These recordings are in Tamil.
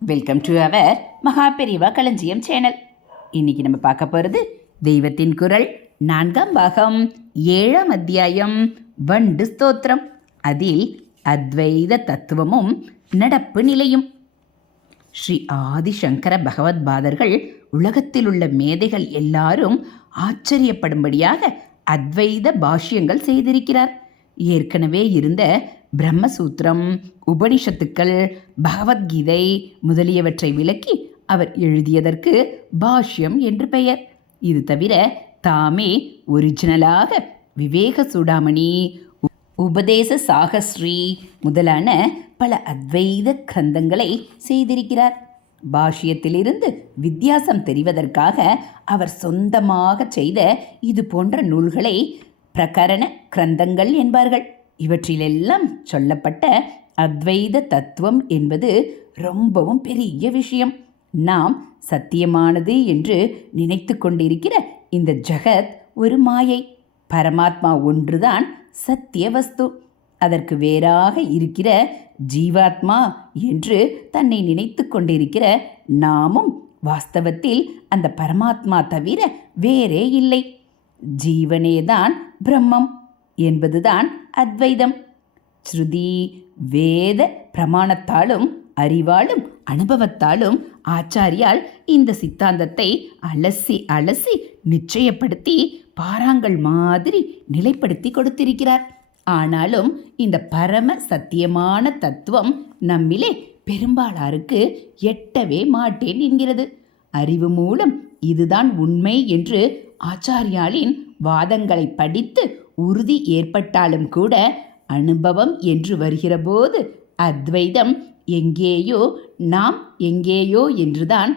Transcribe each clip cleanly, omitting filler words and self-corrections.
வெல்கம் டு அவர் மகாபெரிவா களஞ்சியம் சேனல். இன்னைக்கு நம்ம பார்க்க போகிறது தெய்வத்தின் குரல் 4ஆம் பாகம் 7ஆம் அத்தியாயம் வண்டு ஸ்தோத்திரம். அதில் அத்வைத தத்துவமும் நடப்பு நிலையும். ஸ்ரீ ஆதிசங்கர பகவத் பாதர்கள் உலகத்தில் உள்ள மேதைகள் எல்லாரும் ஆச்சரியப்படும்படியாக அத்வைத பாஷ்யங்கள் செய்திருக்கிறார். ஏற்கனவே இருந்த பிரம்மசூத்திரம், உபனிஷத்துக்கள், பகவத்கீதை முதலியவற்றை விளக்கி அவர் எழுதியதற்கு பாஷ்யம் என்று பெயர். இது தவிர தாமே ஒரிஜினலாக விவேக சூடாமணி, உபதேச சாகஸ்ரீ முதலான பல அத்வைத கிரந்தங்களை செய்திருக்கிறார். பாஷ்யத்திலிருந்து வித்தியாசம் தெரிவதற்காக அவர் சொந்தமாக செய்த இது போன்ற நூல்களை பிரகரண கிரந்தங்கள் என்பார்கள். இவற்றிலெல்லாம் சொல்லப்பட்ட அத்வைத தத்துவம் என்பது ரொம்பவும் பெரிய விஷயம். நாம் சத்தியமானது என்று நினைத்து கொண்டிருக்கிற இந்த ஜகத் ஒரு மாயை. பரமாத்மா ஒன்றுதான் சத்திய வஸ்து. அதற்கு வேறாக இருக்கிற ஜீவாத்மா என்று தன்னை நினைத்து கொண்டிருக்கிற நாமும் வாஸ்தவத்தில் அந்த பரமாத்மா தவிர வேறே இல்லை. ஜீவனேதான் பிரம்மம் என்பதுதான் அத்வைதம். ஸ்ருதி வேத பிரமாணத்தாலும் அறிவாலும் அனுபவத்தாலும் ஆச்சாரியால் இந்த சித்தாந்தத்தை அலசி அலசி நிச்சயப்படுத்தி பாறாங்கல் மாதிரி நிலைப்படுத்தி கொடுத்திருக்கிறார். ஆனாலும் இந்த பரம சத்தியமான தத்துவம் நம்மிலே பெரும்பாலாருக்கு எட்டவே மாட்டேன் என்கிறது. அறிவு மூலம் இதுதான் உண்மை என்று ஆச்சாரியாலின் வாதங்களை படித்து உறுதி ஏற்பட்டாலும் கூட அனுபவம் என்று வருகிற போது அத்வைதம் எங்கேயோ நாம் எங்கேயோ என்றுதான்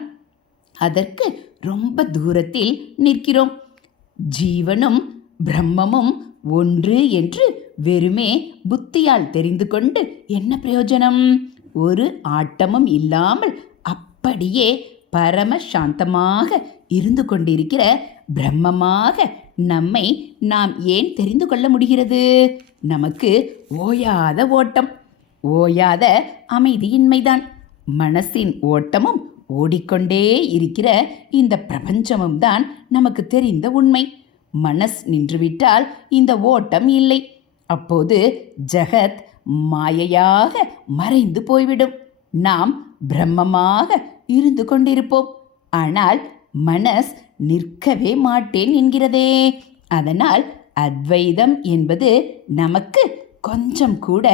அதற்கு ரொம்ப தூரத்தில் நிற்கிறோம். ஜீவனும் பிரம்மமும் ஒன்று என்று வெறுமே புத்தியால் தெரிந்து கொண்டு என்ன பிரயோஜனம்? ஒரு ஆட்டமும் இல்லாமல் அப்படியே பரம சாந்தமாக இருந்து கொண்டிருக்கிற பிரம்மமாக நம்மை நாம் ஏன் தெரிந்து கொள்ள முடிகிறது? நமக்கு ஓயாத ஓட்டம், ஓயாத அமைதியின்மைதான். மனசின் ஓட்டமும் ஓடிக்கொண்டே இருக்கிற இந்த பிரபஞ்சமும் தான் நமக்கு தெரிந்த உண்மை. மனஸ் நின்றுவிட்டால் இந்த ஓட்டம் இல்லை. அப்போது ஜகத் மாயையாக மறைந்து போய்விடும். நாம் பிரம்மமாக இருந்து கொண்டிருப்போம். ஆனால் மனஸ் நிற்கவே மாட்டேன் என்கிறதே. அதனால் அத்வைதம் என்பது நமக்கு கொஞ்சம் கூட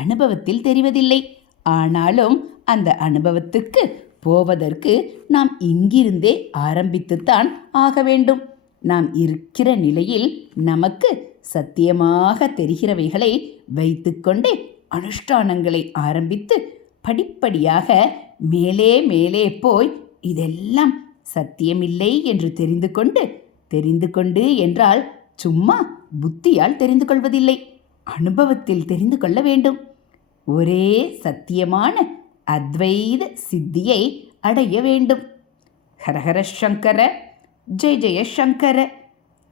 அனுபவத்தில் தெரிவதில்லை. ஆனாலும் அந்த அனுபவத்துக்கு போவதற்கு நாம் இங்கிருந்தே ஆரம்பித்துத்தான் ஆக வேண்டும். நாம் இருக்கிற நிலையில் நமக்கு சத்தியமாக தெரிகிறவைகளை வைத்துக்கொண்டே அனுஷ்டானங்களை ஆரம்பித்து படிப்படியாக மேலே மேலே போய் இதெல்லாம் சத்தியமில்லை என்று தெரிந்து கொண்டு என்றால் சும்மா புத்தியால் தெரிந்து கொள்வதில்லை, அனுபவத்தில் தெரிந்து கொள்ள வேண்டும். ஒரே சத்தியமான அத்வைத சித்தியை அடைய வேண்டும். ஹரஹர சங்கர, ஜெய ஜெய சங்கர.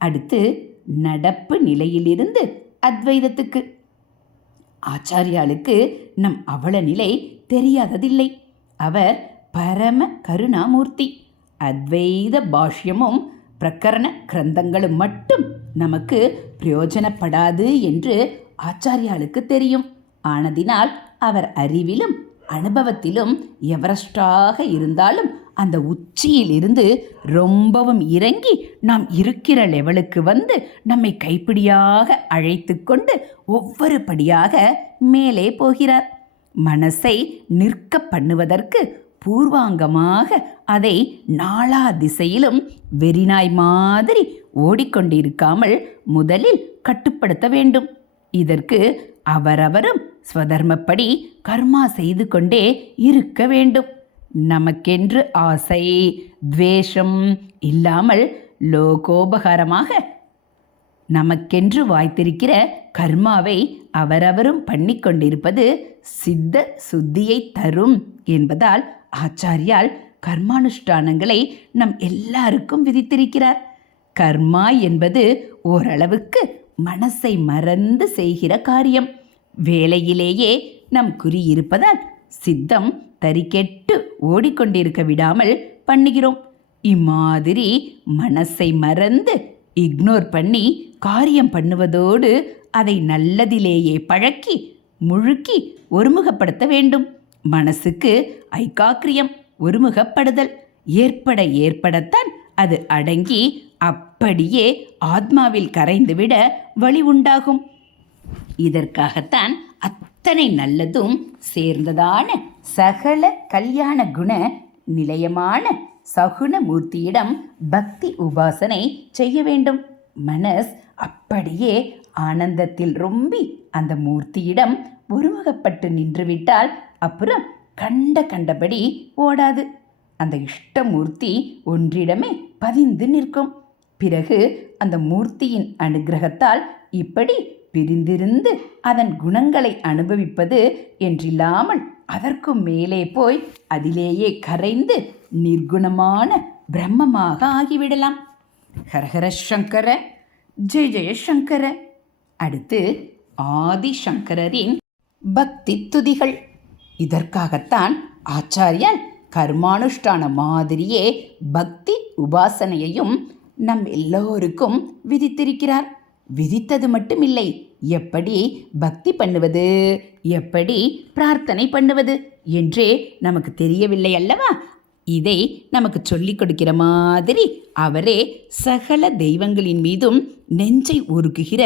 அடுத்து நடப்பு நிலையிலிருந்து அத்வைதத்துக்கு. ஆச்சாரியாளுக்கு நம் அவல நிலை தெரியாததில்லை. அவர் பரம கருணாமூர்த்தி. அத்வைத பாஷ்யமும் பிரகரண கிரந்தங்களும் மட்டும் நமக்கு பிரயோஜனப்படாது என்று ஆச்சாரியாளுக்கு தெரியும். ஆனதினால் அவர் அறிவிலும் அனுபவத்திலும் எவரெஸ்டாக இருந்தாலும் அந்த உச்சியில் இருந்து ரொம்பவும் இறங்கி நாம் இருக்கிற லெவலுக்கு வந்து நம்மை கைப்பிடியாக அழைத்து கொண்டு ஒவ்வொரு படியாக மேலே போகிறார். மனசை நிற்க பண்ணுவதற்கு பூர்வாங்கமாக அதை நாலா திசையிலும் வெறிநாய் மாதிரி ஓடிக்கொண்டிருக்காமல் முதலில் கட்டுப்படுத்த வேண்டும். இதற்கு அவரவரும் ஸ்வதர்மப்படி கர்மா செய்து கொண்டே இருக்க வேண்டும். நமக்கென்று ஆசை துவேஷம் இல்லாமல் லோகோபகாரமாக நமக்கென்று வாய்த்திருக்கிற கர்மாவை அவரவரும் பண்ணிக்கொண்டிருப்பது சித்த சுத்தியை தரும் என்பதால் ஆச்சாரியால் கர்மானுஷ்டானங்களை நம் எல்லாருக்கும் விதித்திருக்கிறார். கர்மா என்பது ஓரளவுக்கு மனசை மறந்து செய்கிற காரியம். வேலையிலேயே நம் குறி இருப்பதால் சித்தம் தறிக்கெட்டு ஓடிக்கொண்டிருக்க விடாமல் பண்ணுகிறோம். இம்மாதிரி மனசை மறந்து இக்னோர் பண்ணி காரியம் பண்ணுவதோடு அதை நல்லதிலேயே பழக்கி முழுக்கி ஒருமுகப்படுத்த வேண்டும். மனசுக்கு ஐகாக்கிரியம் ஒருமுகப்படுதல் ஏற்படத்தான் அது அடங்கி அப்படியே ஆத்மாவில் கரைந்துவிட வழி உண்டாகும். இதற்காகத்தான் அத்தனை நல்லதும் சேர்ந்ததான சகல கல்யாண குண நிலையமான சகுணமூர்த்தியிடம் பக்தி உபாசனை செய்ய வேண்டும். மனஸ் அப்படியே ஆனந்தத்தில் ரொம்பி அந்த மூர்த்தியிடம் ஒருமுகப்பட்டு நின்றுவிட்டால் அப்புறம் கண்டபடி ஓடாது. அந்த இஷ்டமூர்த்தி ஒன்றிடமே பதிந்து நிற்கும். பிறகு அந்த மூர்த்தியின் அனுகிரகத்தால் இப்படி பிரிந்திருந்து அதன் குணங்களை அனுபவிப்பது என்றில்லாமல் அதற்கும் மேலே போய் அதிலேயே கரைந்து நிர்குணமான பிரம்மமாக ஆகிவிடலாம். ஹரஹர சங்கர, ஜெய ஜெய சங்கர. அடுத்து ஆதிசங்கரின் பக்தி துதிகள். இதற்காகத்தான் ஆச்சாரியால் கர்மானுஷ்டான மாதிரியே பக்தி உபாசனையையும் நம் எல்லோருக்கும் விதித்திருக்கிறார். விதித்தது மட்டுமில்லை, எப்படி பக்தி பண்ணுவது, எப்படி பிரார்த்தனை பண்ணுவது என்றே நமக்கு தெரியவில்லை அல்லவா? இதை நமக்கு சொல்லிக் கொடுக்கிற மாதிரி அவரே சகல தெய்வங்களின் மீதும் நெஞ்சை உருக்குகிற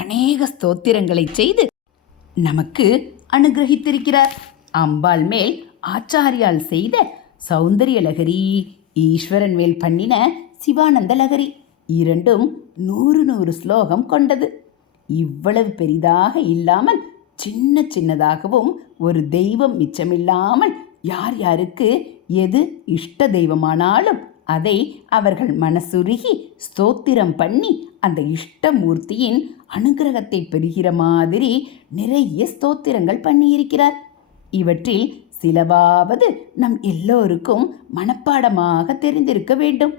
அநேக ஸ்தோத்திரங்களை செய்து நமக்கு அனுகிரகித்திருக்கிறார். அம்பாள் மேல் ஆச்சாரியால் செய்த சௌந்தரிய லகரி, ஈஸ்வரன் மேல் பண்ணின சிவானந்த லகரி இரண்டும் 100 ஸ்லோகம் கொண்டது. இவ்வளவு பெரிதாக இல்லாமல் சின்ன சின்னதாகவும் ஒரு தெய்வம் மிச்சமில்லாமல் யார் யாருக்கு எது இஷ்ட தெய்வமானாலும் அதை அவர்கள் மனசுருகி ஸ்தோத்திரம் பண்ணி அந்த இஷ்டமூர்த்தியின் அனுகிரகத்தை பெறுகிற மாதிரி நிறைய ஸ்தோத்திரங்கள் பண்ணியிருக்கிறார். இவற்றில் சிலவாவது நம் எல்லோருக்கும் மனப்பாடமாக தெரிந்திருக்க வேண்டும்.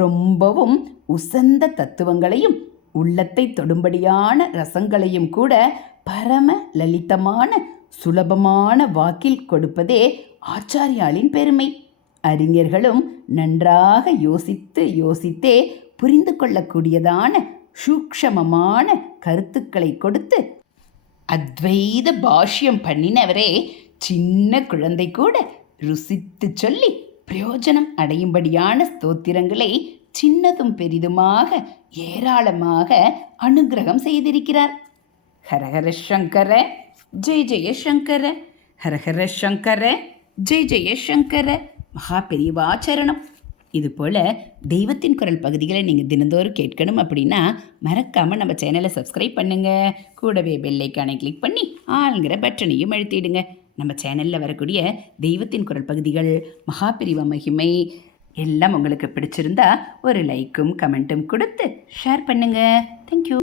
ரொம்பவும் உசந்த தத்துவங்களையும் உள்ளத்தை தொடும்படியான ரசங்களையும் கூட பரம லலிதமான சுலபமான வாக்கில் கொடுப்பதே ஆச்சாரியாலின் பெருமை. அறிஞர்களும் நன்றாக யோசித்தே புரிந்து கொள்ளக்கூடியதான சூக்ஷமமான கருத்துக்களை கொடுத்து அத்வைத பாஷ்யம் பண்ணினவரே சின்ன குழந்தை கூட ருசித்து சொல்லி பிரயோஜனம் அடையும்படியான ஸ்தோத்திரங்களை சின்னதும் பெரிதுமாக ஏராளமாக அனுகிரகம் செய்திருக்கிறார். ஹரஹர சங்கர, ஜெய ஜெய சங்கர. ஹரஹர சங்கர, ஜெய ஜெய சங்கர. மகா பெரியவாச்சரணம். இதுபோல் தெய்வத்தின் குரல் பகுதிகளை நீங்கள் தினந்தோறும் கேட்கணும் அப்படின்னா மறக்காமல் நம்ம சேனலை சப்ஸ்கிரைப் பண்ணுங்கள். கூடவே பெல்லைக்கானை கிளிக் பண்ணி ஆளுங்கிற பட்டனையும் அழுத்திடுங்க. நம்ம சேனலில் வரக்கூடிய தெய்வத்தின் குரல் பகுதிகள், மகாபிரிவ மகிமை எல்லாம் உங்களுக்கு பிடிச்சிருந்தா ஒரு லைக்கும் கமெண்ட்டும் கொடுத்து ஷேர் பண்ணுங்கள். தேங்க்யூ.